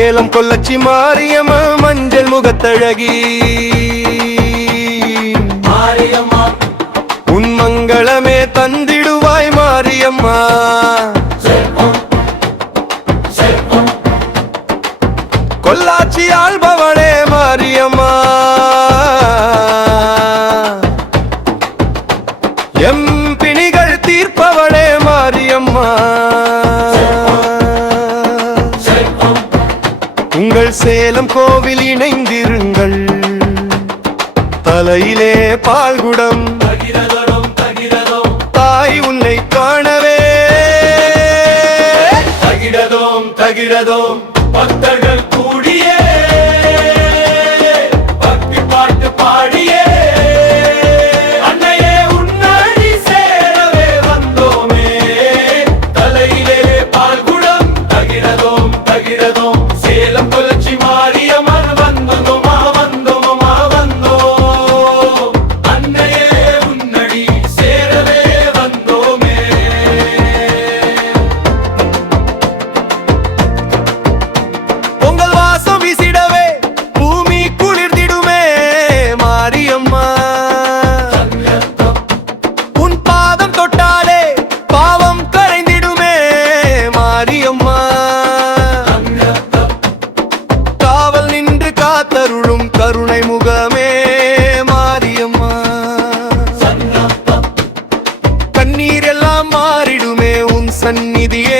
சேலம் கொல்லச்சி மாரியம்மா மஞ்சள் முகத்தழகி மாரியம்மா உன் மங்களமே தந்திடுவாய் மாரியம்மா. கொல்லாச்சி ஆள்பவளே மாரியம்மா எம் பிணிகள் தீர்ப்பவளே மாரியம்மா. உங்கள் சேலம் கோவில் இணைந்திருங்கள் தலையிலே பால்குடம் தாய் உன்னை காணவே தகிடதோம் தகிடதோம் பக்தர்கள் கூடியே பக்தி பாட்டு பாடியே அன்னையே உன்னடி சேரவே வந்தோமே. தலையிலே பால்குடம் தகிடதோம் தகிடதோம் சேலம் கொல்லச்சி மாரியம்மன் வந்தோமா வந்தோமா வந்தோம் அன்னையே உன்னடி சேரவே வந்தோமே. பொங்கல் வாசம் வீசிடவே பூமி குளிர்ந்திடுமே மாரியம்மா. உன் பாதம் தொட்டாலே பாவம் கரைந்திடுமே மாரியம்மா. காவல் நின்று காத்தருளும் கருணை முகமே மாரியம்மா. கண்ணீர் எல்லாம் மாறிடுமே உன் சந்நிதியே